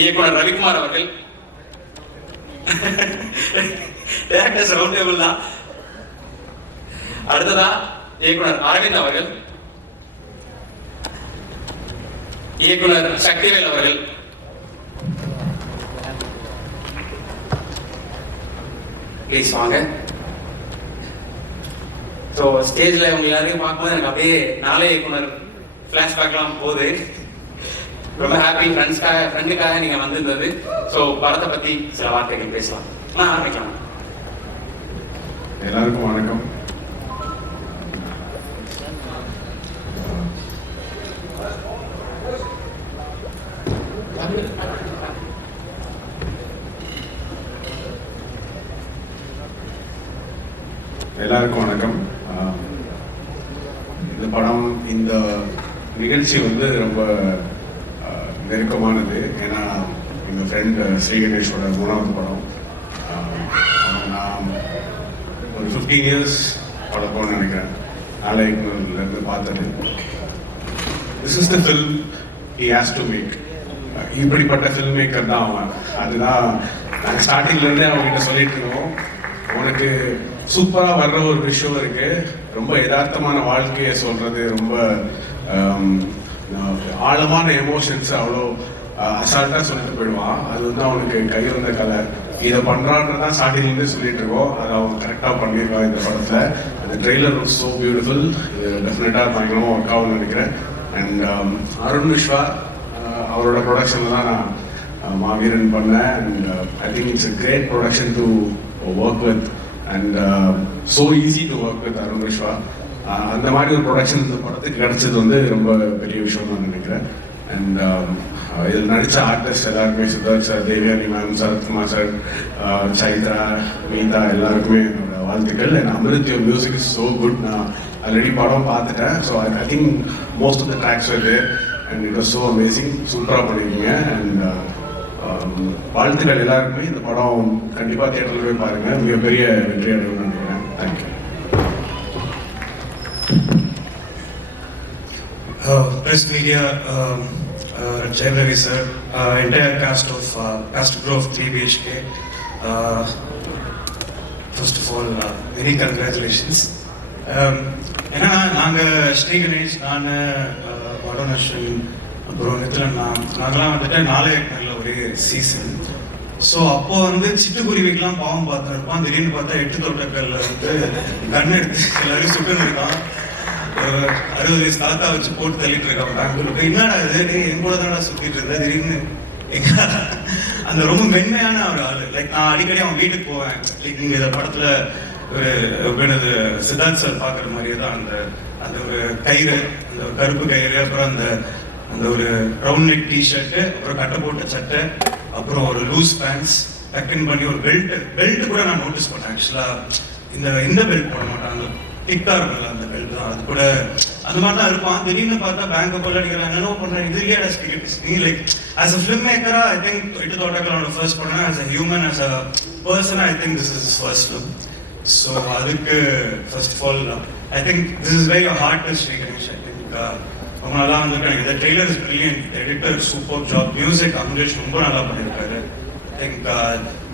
இயக்குனர் ரவிக்குமார் அவர்கள், directors round table தான். அடுத்ததா இயக்குனர் அரவிந்த் அவர்கள், இயக்குனர் சக்திவேல் அவர்கள், ப்ளீஸ் வாங்க. ஸோ ஸ்டேஜில் உங்க எல்லாரையும் பார்க்கும்போது எனக்கு அப்படியே நாளே இயக்குனர் ஃப்ளாஷ்பேக்லாம் போகுது. ரொம்ப ஹாப்பி ஃப்ரெண்டுக்காக நீங்க வந்திருந்தது. ஸோ படத்தை பத்தி சில வார்த்தைகள் பேசலாம். ஆரம்பிக்கலாம். எல்லாருக்கும் வணக்கம். எல்லாருக்கும் வணக்கம். இந்த படம், இந்த நிகழ்ச்சி வந்து ரொம்ப நெருக்கமானது. ஏன்னா எங்கள் ஃப்ரெண்ட் ஸ்ரீ கணேஷோட 3வது படம். நான் ஒரு 15 years பழக்கம்னு நினைக்கிறேன். நாளைக்குலேருந்து பார்த்தது. This is the film he has to make. இப்படிப்பட்ட ஃபில்ம் மேக்கர் தான் அவன். அதுதான் நாங்கள் ஸ்டார்டிங்லேருந்தே அவங்ககிட்ட சொல்லிட்டு இருக்கோம். உனக்கு சூப்பராக வர்ற ஒரு விஷயம் இருக்கு. ரொம்ப யதார்த்தமான வாழ்க்கையை சொல்றது, ரொம்ப ஆழமான எமோஷன்ஸ் அவ்வளோ அசால்ட்டாக சொல்லிட்டு போயிடுவான். அது வந்து அவனுக்கு கை வந்த கலை. இதை பண்ணுறான்றதான் ஸ்டார்டிங்லேருந்து சொல்லிட்டு இருக்கோம். அதை அவன் கரெக்டாக பண்ணியிருக்கான் இந்த படத்தில். அந்த ட்ரெய்லர் வாஸ் ஸோ பியூட்டிஃபுல். இது டெஃபினட்டாக பயங்கரமாக ஒர்க் ஆகும்னு நினைக்கிறேன். அண்ட் அருண் விஸ்வா அவரோட ப்ரொடக்ஷனில் தான் நான் மாவீரன் பண்ணேன். And I think it's a great production to work with. And so easy to work with Arun Viswa. அந்த மாதிரி ஒரு ப்ரொடக்ஷன் இந்த படத்துக்கு கிடைச்சது வந்து ரொம்ப பெரிய விஷயம் நான் நினைக்கிறேன். அண்ட் இதில் நடித்த ஆர்டிஸ்ட் எல்லாருமே, Siddharth sir, Devayani ma'am, Sarathkumar sir, Chaitra, Meetha, எல்லாருக்குமே என்னோட வாழ்த்துக்கள். And Amrit, your music is so good. நான் ஆல்ரெடி படம் பார்த்துட்டேன். So I think most of the tracks வருது. And it was so amazing. சூப்பராக பண்ணியிருக்கீங்க. அண்ட் வாழ்த்துக்கள் எல்லாருக்குமே. இந்த படம் கண்டிப்பாக தியேட்டரில் போய் பாருங்கள். மிகப்பெரிய வெற்றி அடைவுன்னு நினைக்கிறேன். Thank you. Press media, Jayam Ravi sir, entire cast crew of 3 BHK. First of all, many congratulations. ஏன்னா நாங்கள் ஸ்ரீ கணேஷ், நான் வருண் அஸ்வின், அப்புறம் நித்ரன், நாங்களாம் வந்துட்டு 4 ஏக்கரில் ஒரே சீசன். ஸோ அப்போ வந்து சிட்டுக்குருவிக்கெல்லாம் பாவம் பார்த்துருப்பான். திடீர்னு பார்த்தா 8 தோட்டக்கல்ல வந்து கண் எடுத்து எல்லாரும் சுட்டுன்னு இருக்கான். 60 வயசு தாத்தா வச்சு போட்டு தள்ளிட்டு இருக்காங்க பெங்களூருக்கு. என்னடா இது, என் கூட தானடா சுத்திட்டு இருந்த, திடீர்னு எங்க அந்த ரொம்ப மென்மையான ஒரு ஆளு. லைக் நான் அடிக்கடி அவன் வீட்டுக்கு போவேன். லைக் நீங்க இந்த படத்துல ஒரு சித்தார்த் சார் பாக்குற மாதிரியே தான் அந்த அந்த ஒரு கயிறு, அந்த கருப்பு கயிறு, அப்புறம் அந்த அந்த ஒரு ரவுண்ட் நெக் டிஷர்ட், அப்புறம் கட்டை போட்ட சட்டை, அப்புறம் ஒரு லூஸ் பேண்ட்ஸ், டக்கின் பண்ணி ஒரு பெல்ட் கூட நான் நோட்டீஸ் பண்ணேன். ஆக்சுவலா இந்த பெல்ட் போட மாட்டான், அந்த டிக்கா இருக்குல்ல அந்த பெல்ட் தான், அது கூட அந்த மாதிரி தான் இருப்பான். திடீர்னு பார்த்தா பேங்க் கொள்ளடிக்கிறான், என்னென்ன பண்றேன், இது இல்லையா நீ லைக் ஆஸ் அ ஃபிலிம் மேக்கரா ஐ திங்க் 8 தோட்டக்கலோட ஃபர்ஸ்ட் படம். As a human, as a person, I think this is first film. So அதுக்கு first of all I think this is very hard to Sri Ganesh. I think ரொம்ப நல்லா வந்திருக்காங்க. இந்த trailer is brilliant, editor super job, music Amresh ரொம்ப நல்லா பண்ணியிருக்காரு. I think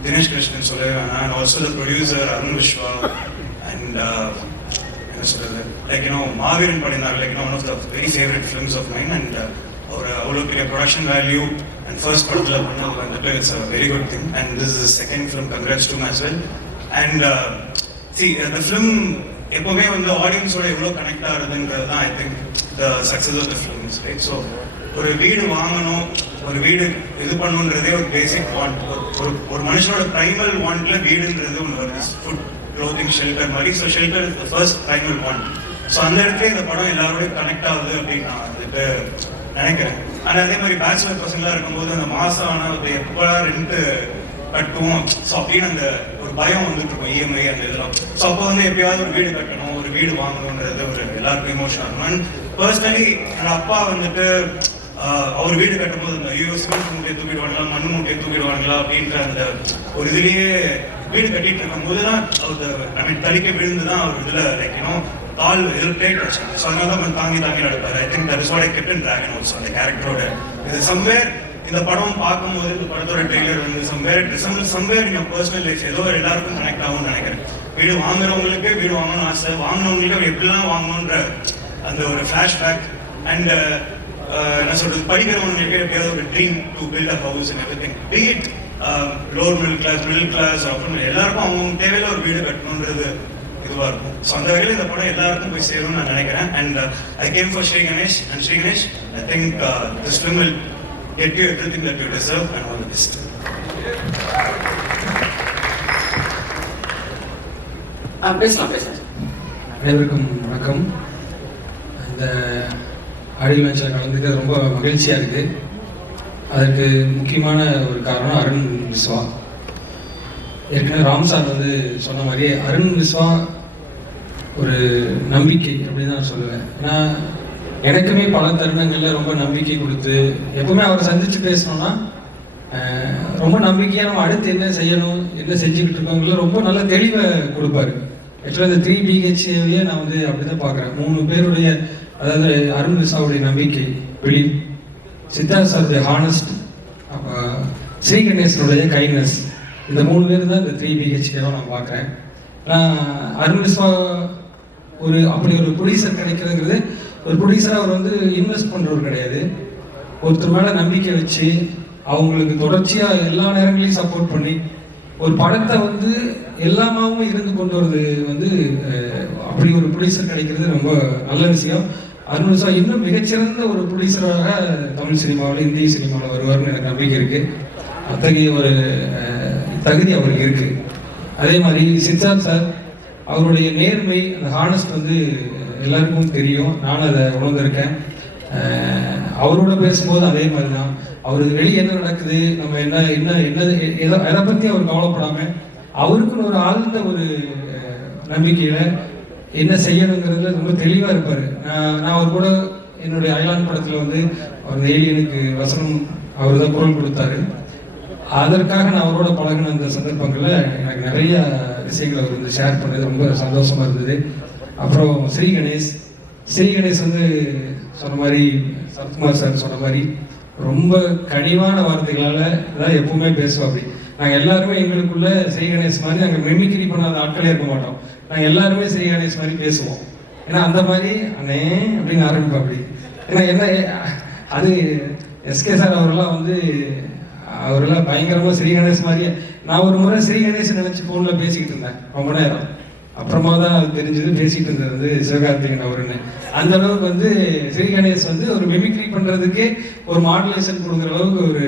Dinesh Krishnan சொல்லுவேன், and also the producer Arun Viswa. And என்ன சொல்றது, லைக் மாவீரன் பண்ணியிருந்தாரு, like one of the very favourite films of mine. அண்ட் ஒரு அவ்வளோ பெரிய ப்ரொடக்ஷன் வேல்யூ அண்ட் ஃபர்ஸ்ட் படத்தில் பண்ணது வந்துட்டு it's a very good thing. And this is second film, congrats to as well. And the film எப்பவுமே வந்து ஆடியன்ஸோட எவ்வளோ கனெக்ட் ஆகுதுன்றது தான் I think the success of the films, right? So ஒரு வீடு வாங்கணும், ஒரு வீடு இது பண்ணணுன்றதே ஒரு பேசிக் வாண்ட். ஒரு மனுஷனோட ப்ரைமல் வாண்ட்ல வீடுன்றது ஒன்று வருது. ஃபுட், க்ளோத்திங், ஷெல்டர் மாதிரி. So shelter is the first primal want. So அந்த இடத்துல இந்த படம் எல்லாரோடையும் கனெக்ட் ஆகுது அப்படின்னு நான் வந்துட்டு நினைக்கிறேன். ஆனால் அதே மாதிரி பேச்சுலர் பசங்களாக இருக்கும்போது அந்த மாதம் ஆனால் எப்படா ரெண்ட்டு கட்டுவோம், ஸோ அப்படின்னு அந்த ஒரு பயம் வந்துட்டு இருக்கும், இஎம்ஐ அந்த இதெல்லாம். ஸோ அப்போ வந்து எப்பயாவது ஒரு வீடு கட்டணும், ஒரு வீடு வாங்கணுன்றது ஒரு எல்லாருக்கும் இமோஷன் ஆகும். அண்ட் பர்சனலி என்னோட அப்பா வந்துட்டு அவர் வீடு கட்டும்போது இந்த சிமெண்ட் மூட்டையை தூக்கிடுவாங்களா, மண் மூட்டையை தூக்கிடுவாங்களா அப்படின்ற அந்த ஒரு இதுலேயே வீடு கட்டிட்டு இருக்கும் போது தான் அவர் தடிக்க விழுந்து தான் அவர் இதில் லைக் கால் இதில் பிளேட் வச்சாங்க. ஸோ அதனால தான் தாங்கி நடப்பார். I think that is what I kept in Dragon also. அந்த கேரக்டரோட இது சம்வேர் இந்த படம் பார்க்கும்போது இந்த படத்தோட ட்ரெய்லர் வந்து சம்வேர் இன் பர்சனல் லைஃப் ஏதோ எல்லாருக்கும் கனெக்ட் ஆகும்னு நினைக்கிறேன். வீடு வாங்குறவங்களுக்கு வீடு வாங்கணும்னு ஆசை, வாங்கினவங்களுக்கு எப்படிலாம் வாங்கணுன்ற அந்த ஒரு ஃப்ளாஷ்பேக் அண்ட் என்ன சொல்றது, படிக்கிறவங்களுக்கு எப்படியாவது ஒரு dream to build a house and everything, be it lower middle class எல்லாருக்கும் அவங்கவுங்க தேவையில்ல ஒரு வீடு கட்டணுன்றது இதுவாக இருக்கும். ஸோ அந்த வகையில் இந்த படம் எல்லாருக்கும் போய் சேரும்னு நான் நினைக்கிறேன். And I came for Sri Ganesh, and Sri Ganesh I think this film will get you everything that you deserve and all the best. பேசலாம். அனைவருக்கும் வணக்கம். இந்த ஆடியோ லான்ச்சில் கலந்துக்கிறது ரொம்ப மகிழ்ச்சியாக இருக்குது. அதற்கு முக்கியமான ஒரு காரணம் அருண் விஸ்வா. ஏற்கனவே ராம் சார் வந்து சொன்ன மாதிரியே அருண் விஸ்வா ஒரு நம்பிக்கை அப்படின்னு தான் சொல்லுவேன். ஏன்னா எனக்குமே பல தருணங்களில் ரொம்ப நம்பிக்கை கொடுத்து, எப்பவுமே அவரை சந்திச்சு பேசணும்னா ரொம்ப நம்பிக்கையாக நம்ம அடுத்து என்ன செய்யணும், என்ன செஞ்சுக்கிட்டு இருக்கோங்கள ரொம்ப நல்ல தெளிவை கொடுப்பாரு. ஆக்சுவலாக இந்த 3 BHAவையே நான் வந்து அப்படிதான் பார்க்குறேன். 3 பேருடைய, அதாவது அருண் விஸ்வாவுடைய நம்பிக்கை, பிலீவ், சித்தார்த் சாருடைய ஹானஸ்ட், அப்போ ஸ்ரீ கணேசனுடைய கைண்ட்னஸ், இந்த 3 பேர் தான் இந்த 3 BHAவை நான் பார்க்குறேன். அருண் விஸ்வா அப்படி ஒரு ப்ரொடியூசர் கிடைக்கிறதுங்கிறது, ஒரு ப்ரொடியூசராக அவர் வந்து இன்வெஸ்ட் பண்ணுறவர் கிடையாது. ஒருத்தர் மேலே நம்பிக்கை வச்சு அவங்களுக்கு தொடர்ச்சியாக எல்லா நேரங்களையும் சப்போர்ட் பண்ணி ஒரு படத்தை வந்து எல்லாமாவும் இருந்து கொண்டு வரது வந்து அப்படி ஒரு ப்ரொடியூசர் கிடைக்கிறது ரொம்ப நல்ல விஷயம். அருண் விஸ்வா இன்னும் மிகச்சிறந்த ஒரு ப்ரொடியூசராக தமிழ் சினிமாவில், இந்திய சினிமாவில் வருவார்னு எனக்கு நம்பிக்கை இருக்குது. அத்தகைய ஒரு தகுதி அவருக்கு இருக்குது. அதே மாதிரி சித்தார்த் சார், அவருடைய நேர்மை, அந்த ஹானஸ்ட் வந்து எல்லாருக்கும் தெரியும். நானும் அதை உணர்ந்திருக்கேன். அவரோட பேசும்போது அதே மாதிரி தான். அவர் வெளியே என்ன நடக்குது, நம்ம எதை பற்றி அவர் கவலைப்படாமல் அவருக்குன்னு ஒரு ஆழ்ந்த ஒரு நம்பிக்கையில் என்ன செய்யணுங்கிறதுல ரொம்ப தெளிவாக இருப்பார். நான் அவர் கூட என்னுடைய அயலான் படத்தில் வந்து அவர் ஏலியனுக்கு வசனம் அவர் தான் குரல் கொடுத்தாரு. அதற்காக நான் அவரோட பழகின அந்த சந்தர்ப்பங்களில் எனக்கு நிறைய விஷயங்களை அவர் வந்து ஷேர் பண்ணது ரொம்ப சந்தோஷமா இருந்தது. அப்புறம் ஸ்ரீ கணேஷ் வந்து சொன்ன மாதிரி, சரத்குமார் சார் சொன்ன மாதிரி ரொம்ப கனிவான வார்த்தைகளால் தான் எப்பவுமே பேசுவோம். அப்படி நாங்கள் எல்லாருமே எங்களுக்குள்ள ஸ்ரீ கணேஷ் மாதிரி நாங்கள் மிமிக்ரி பண்ணாத ஆட்களே இருக்க மாட்டோம். நாங்கள் எல்லாருமே ஸ்ரீ கணேஷ் மாதிரி பேசுவோம். ஏன்னா அந்த மாதிரி அண்ணே அப்படின்னு ஆரம்பிப்போம். அப்படி ஏன்னா என்ன அது எஸ்கே சார் அவரெல்லாம் பயங்கரமாக ஸ்ரீ கணேஷ் மாதிரியே. நான் ஒரு முறை ஸ்ரீ கணேஷ் நினைச்சு ஃபோனில் பேசிக்கிட்டு இருந்தேன் ரொம்ப நேரம். அப்புறமா தான் அது தெரிஞ்சது பேசிட்டு இருந்தது வந்து சிவகார்த்திகன் அவருன்னு. அந்த அளவுக்கு வந்து ஸ்ரீ கணேஷ் வந்து ஒரு மிமிக்ரி பண்றதுக்கு ஒரு மாடுலேஷன் கொடுக்குற அளவுக்கு ஒரு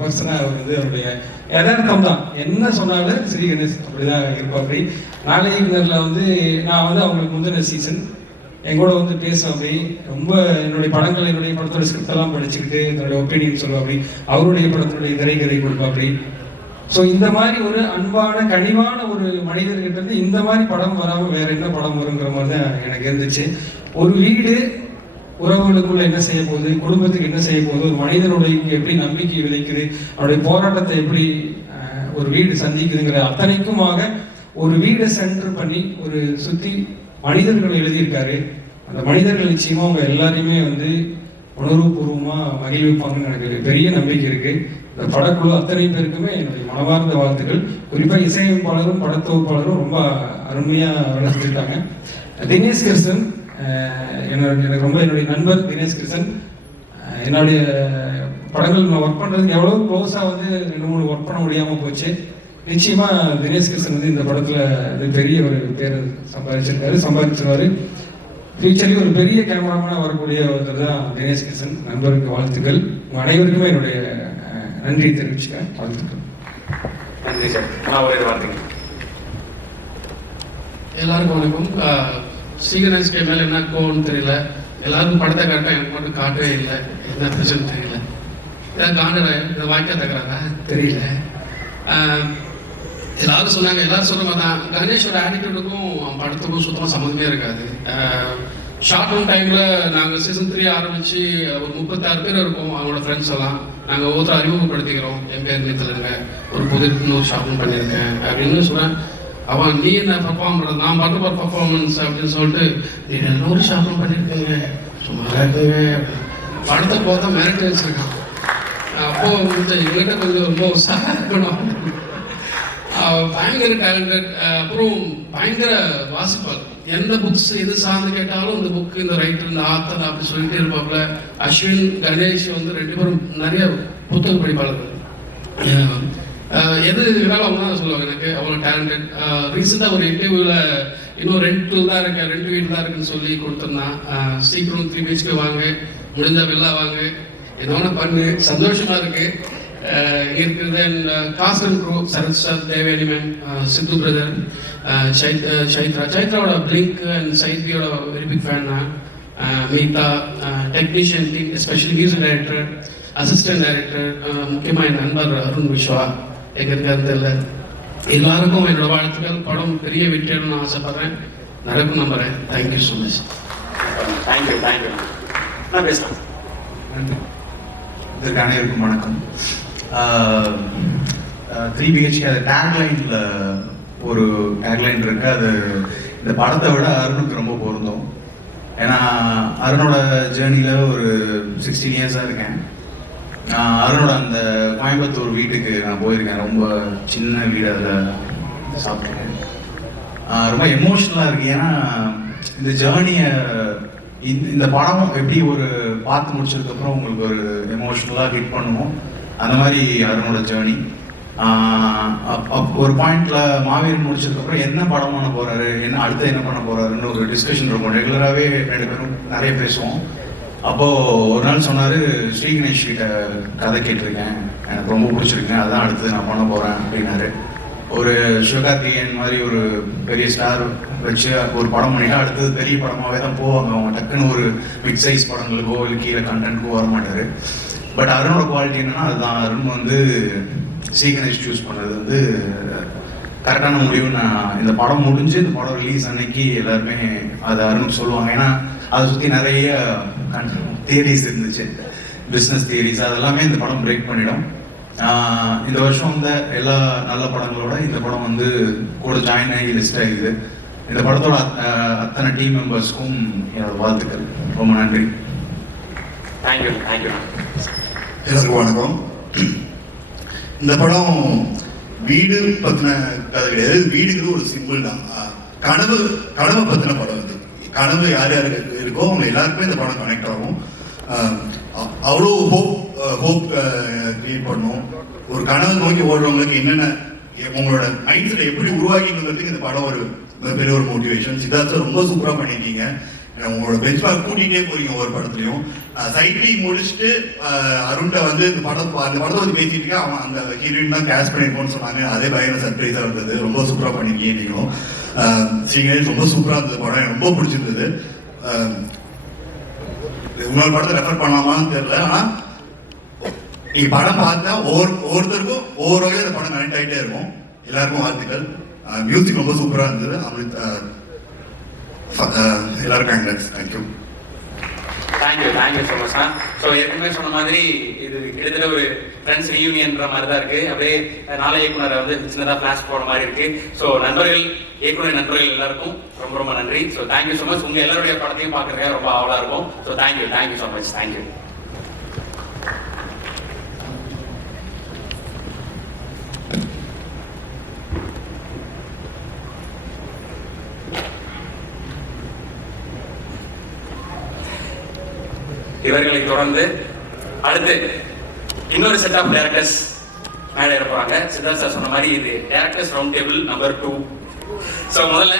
பர்சனா அவர் வந்து அவருடைய யதார்த்தம் தான். என்ன சொன்னாலும் ஸ்ரீ கணேஷ் அப்படிதான் இருப்பா. அப்படி நாளையினர்ல வந்து நான் வந்து அவங்களுக்கு முந்தின சீசன் எங்கூட வந்து பேசுவேன். அப்படி ரொம்ப என்னுடைய படங்கள், என்னுடைய படத்தோட ஸ்கிரிப்ட் எல்லாம் படிச்சுக்கிட்டு என்னுடைய ஒப்பீனியன் சொல்லுவா. அப்படி அவருடைய படத்தினுடைய திரைக்கதை கொடுப்பா. அப்படி ஸோ இந்த மாதிரி ஒரு அன்பான கனிவான ஒரு மனிதர்கிட்ட இருந்து இந்த மாதிரி படம் வராமல் வேற என்ன படம் வருங்கிற மாதிரி தான் எனக்கு இருந்துச்சு. ஒரு வீடு உறவுகளுக்குள்ள என்ன செய்ய போகுது, குடும்பத்துக்கு என்ன செய்ய போகுது, ஒரு மனிதனுடைய எப்படி நம்பிக்கை விளைக்குது, அவருடைய போராட்டத்தை எப்படி ஒரு வீடு சந்திக்குதுங்கிற அத்தனைக்குமாக ஒரு வீடை சென்டர் பண்ணி ஒரு சுத்தி மனிதர்கள் எழுதியிருக்காரு. அந்த மனிதர்கள் நிச்சயமா அவங்க எல்லாரையுமே வந்து உணர்வுபூர்வமா மகிழ்விப்பாங்கன்னு எனக்கு பெரிய நம்பிக்கை இருக்கு. இந்த படக்குழு அத்தனை பேருக்குமே என்னுடைய மனமார்ந்த வாழ்த்துக்கள். குறிப்பா இசையமைப்பாளரும் படத்தொகுப்பாளரும் ரொம்ப அருமையா வளர்த்துருக்காங்க. தினேஷ் கிருஷ்ணன் எனக்கு ரொம்ப என்னுடைய நண்பர் தினேஷ் கிருஷ்ணன். என்னுடைய படங்கள் நான் ஒர்க் பண்றதுக்கு எவ்வளவு க்ளோஸா வந்து 2-3 ஒர்க் பண்ண முடியாம போச்சு. நிச்சயமா தினேஷ் கிருஷ்ணன் வந்து இந்த படத்துல பெரிய ஒரு பேர் சம்பாதிச்சிருவாரு. ஃபியூச்சர்லி ஒரு பெரிய கேமராமேனா வரக்கூடிய ஒருத்தர் தான் தினேஷ் கிருஷ்ணன். நண்பருக்கு வாழ்த்துக்கள். உங்க அனைவருக்குமே என்னுடைய நன்றி தெரிவிச்சுக்கிறேன். வாழ்த்துக்கள். நன்றி சார். நான் ஒரே வார்த்தைங்க. எல்லாருக்கும் வணக்கம். ஸ்ரீகணேஷ்க்கு மேலே என்ன கோவம்னு தெரியல. எல்லாருக்கும் படத்தை காட்ட எனக்கு மட்டும் காட்டவே இல்லை. என்ன பிரச்சனை தெரியல. ஏதாவது காண்டற இதை வாய்க்கா தக்குறாங்க தெரியல. எல்லாரும் சொன்னாங்க, எல்லாரும் சொல்ற மாதிரி தான் கணேஷோட ஆட்டிடியூடுக்கும் படத்துக்கும் சுத்தமாக சம்மந்தமே இருக்காது. ஷார்ட் டவுன் டைம்ல நாங்கள் சீசன் 3 ஆரம்பிச்சு ஒரு 36 பேர் இருக்கோம். அவங்களோட ஃப்ரெண்ட்ஸ் எல்லாம் நாங்கள் ஒவ்வொருத்தர் அறிமுகப்படுத்திக்கிறோம். என் பேர் மீத்தலுங்க, ஒரு புது இன்னொரு ஷார்ட் டவுன் பண்ணியிருக்கேன் அப்படின்னு சொன்னேன். அவன் நீ என்ன பர்ஃபார்ம் பண்ணுறது, நான் பண்ணுற ஒரு பர்ஃபார்மன்ஸ் அப்படின்னு சொல்லிட்டு நீ இன்னொரு ஷார்ட் டவுன் பண்ணியிருக்கேங்க, சும்மா இருக்குங்க படத்தை பார்த்தா மிரட்டி வச்சிருக்கான். அப்போ இவங்ககிட்ட கொஞ்சம் ரொம்ப உற்சாகம் இருக்கணும். பயங்கர டேலண்டட். அப்புறம் பயங்கர வாசிப்பார். எந்த புக்ஸ் எது சார்ந்து கேட்டாலும் இந்த புக்கு, இந்த ரைட்டர், இந்த ஆத்தர் அப்படி சொல்லிட்டே இருப்பாப்புல. அஸ்வின், கணேஷ் வந்து 2 பேரும் நிறைய புத்தகம் படிப்பாளர்கள். எது வேணாலும் அவங்க தான் சொல்லுவாங்க. எனக்கு அவ்வளோ டேலண்டட். ரீசெண்டாக ஒரு இன்டர்வியூவில் இன்னும் ரெண்ட் வீடு தான் இருக்குன்னு சொல்லி கொடுத்துருந்தான். சீக்கிரம் 3 BHK வாங்க, முடிஞ்சா வில்லா வாங்க, என்ன பண்ணு, சந்தோஷமா இருக்கு. இருக்கிறது and cast and crew, Sarath sir, தேவயானிமேன், சித்து பிரதர், சைத்ராவோட பிளிங்க் அண்ட் சைத்ரியோட வெரி பிக் ஃபேன் நான். மீதா, technician team, especially music director, assistant director, முக்கியமாக என் நண்பர் அருண் விஸ்வா, எங்களுக்கு தெரியல. எல்லாருக்கும் என்னோட வாழ்த்துக்கள். படம் பெரிய வெற்றின்னு ஆசைப்படுறேன், நடக்கும் நம்புறேன். Thank you so much. தேங்க்யூ. நான் பேசலாம். இதற்கு அனைவருக்கும் வணக்கம். 3 BHK அது டேக்லைனில் ஒரு டேக்லைன் இருக்கு. அது இந்த படத்தை விட அருணுக்கு ரொம்ப பொருந்தும். ஏன்னா அருணோட ஜேர்னியில் ஒரு 16 இயர்ஸாக இருக்கேன். அருணோட அந்த கோயம்புத்தூர் வீட்டுக்கு நான் போயிருக்கேன். ரொம்ப சின்ன வீடு, அதில் சாப்பிட்ருக்கேன். ரொம்ப எமோஷ்னலாக இருக்கு. ஏன்னா இந்த ஜேர்னியை இந்த படம் எப்படி ஒரு பார்த்து முடிச்சதுக்கப்புறம் உங்களுக்கு ஒரு எமோஷ்னலாக ஹிட் பண்ணுவோம், அந்த மாதிரி அருணோட ஜேர்னி. ஒரு பாயிண்ட்ல மாவீரன் முடிச்சதுக்கப்புறம் என்ன படம் பண்ண போறாரு, அடுத்து என்ன பண்ண போறாருன்னு ஒரு டிஸ்கஷன் இருக்கும். ரெகுலராகவே 2 பேரும் நிறைய பேசுவோம். அப்போ ஒரு நாள் சொன்னாரு, ஸ்ரீ கணேஷ் கிட்ட கதை கேட்டிருக்கேன், எனக்கு ரொம்ப பிடிச்சிருக்கேன், அதான் அடுத்து நான் பண்ண போறேன் அப்படின்னாரு. ஒரு சிவகார்த்திகேயன் மாதிரி ஒரு பெரிய ஸ்டார் வச்சு ஒரு படம் பண்ணிட்டா அடுத்தது பெரிய படமாவே தான் போவாங்க. அவங்க டக்குன்னு ஒரு பிக் சைஸ் படங்களுக்கோ இல்லை கீழே கண்டென்ட்க்கோ வர மாட்டாரு. பட் அருணோட குவாலிட்டி என்னன்னா அதுதான். அருண் வந்து ஸ்ரீ கணேஷ் சூஸ் பண்ணது வந்து கரெக்டான முடிவு. நான் இந்த படம் முடிஞ்சு இந்த படம் ரிலீஸ் அன்னைக்கு எல்லாருமே அதை அருணுக்கு சொல்லுவாங்க. ஏன்னா அதை சுற்றி நிறைய தியரிஸ் இருந்துச்சு, பிஸ்னஸ் தியரிஸ், அதெல்லாமே இந்த படம் பிரேக் பண்ணிடும். இந்த வருஷம் வந்த எல்லா நல்ல படங்களோட இந்த படம் வந்து கூட ஜாயின் ஆகி லிஸ்ட் ஆகிடுது. இந்த படத்தோட அத்தனை டீம் மெம்பர்ஸ்க்கும் என்னோட வாழ்த்துக்கள். ரொம்ப நன்றி. தேங்க்யூ. எல்லாருக்கும் வணக்கம். இந்த படம் வீடு பத்தின கதை கிடையாது. வீடுங்கிறது ஒரு சிம்பிள் தான். கனவு பத்தின படம் இது. கனவு யார் யாருக்கு இருக்கோ அவங்க எல்லாருக்குமே இந்த படம் கனெக்ட் ஆகும். அவ்வளோ ஹோப் கிரியேட் பண்ணும். ஒரு கனவு நோக்கி ஓடுறவங்களுக்கு என்னென்ன உங்களோட மைண்ட் செட்டை எப்படி உருவாக்கிங்கிறதுக்கு இந்த படம் ஒரு பெரிய ஒரு மோட்டிவேஷன். சித்தார்த்த ரொம்ப சூப்பராக பண்ணியிருக்கீங்க. உங்களோட பெஞ்ச் மார்க் கூட்டிகிட்டே போறீங்க ஒவ்வொரு படத்துலையும். சைட்லி முடிச்சுட்டு அருண்ட வந்து இந்த படத்தை வந்து பேசிட்டு இருக்கேன், அவன் அந்த ஹீரோயின் தான் கேஷ் பண்ணிருக்கோன்னு சொன்னாங்க. அதே பயங்கர சர்ப்ரைஸாக இருந்தது. ரொம்ப சூப்பராக பண்ணிருக்கீங்க நீங்களும். ஸ்ரீகணேஷ் ரொம்ப சூப்பராக இருந்தது படம், எனக்கு ரொம்ப பிடிச்சிருந்தது. இன்னொரு படத்தை ரெஃபர் பண்ணலாமான்னு தெரியல. ஆனால் நீங்க படம் பார்த்தா ஒவ்வொருத்தருக்கும் ஒவ்வொரு வகையில் இந்த படம் கனெக்ட் ஆகிட்டே இருக்கும். எல்லாருக்கும் வாழ்த்துக்கள். மியூசிக் ரொம்ப சூப்பராக இருந்தது. அமித் எல்லாருக்கும் thank you. Thank you so much. So ஏற்கனவே சொன்ன மாதிரி இது கிட்டத்தட்ட ஒரு ஃப்ரெண்ட்ஸ் ரீயூனியன்ற மாதிரி தான் இருக்கு. அப்படியே நாளை இயக்குனரை வந்து சின்னதாக ஃபிளாஷ் போட மாதிரி இருக்கு. ஸோ இயக்குனர் நண்பர்கள் எல்லாருக்கும் ரொம்ப ரொம்ப நன்றி. So thank you so much. உங்க எல்லாருடைய படத்தையும் பார்க்கறதுக்காக ரொம்ப ஆவலாக இருக்கும். So thank you so much. Thank you. இவர்களை தொடர்ந்து அடுத்து இன்னொரு செட் ஆஃப் டைரக்டர்ஸ் மேலே போறாங்க. சித்தார்த் சார் சொன்ன மாதிரி இது directors round table number 2. So முதல்ல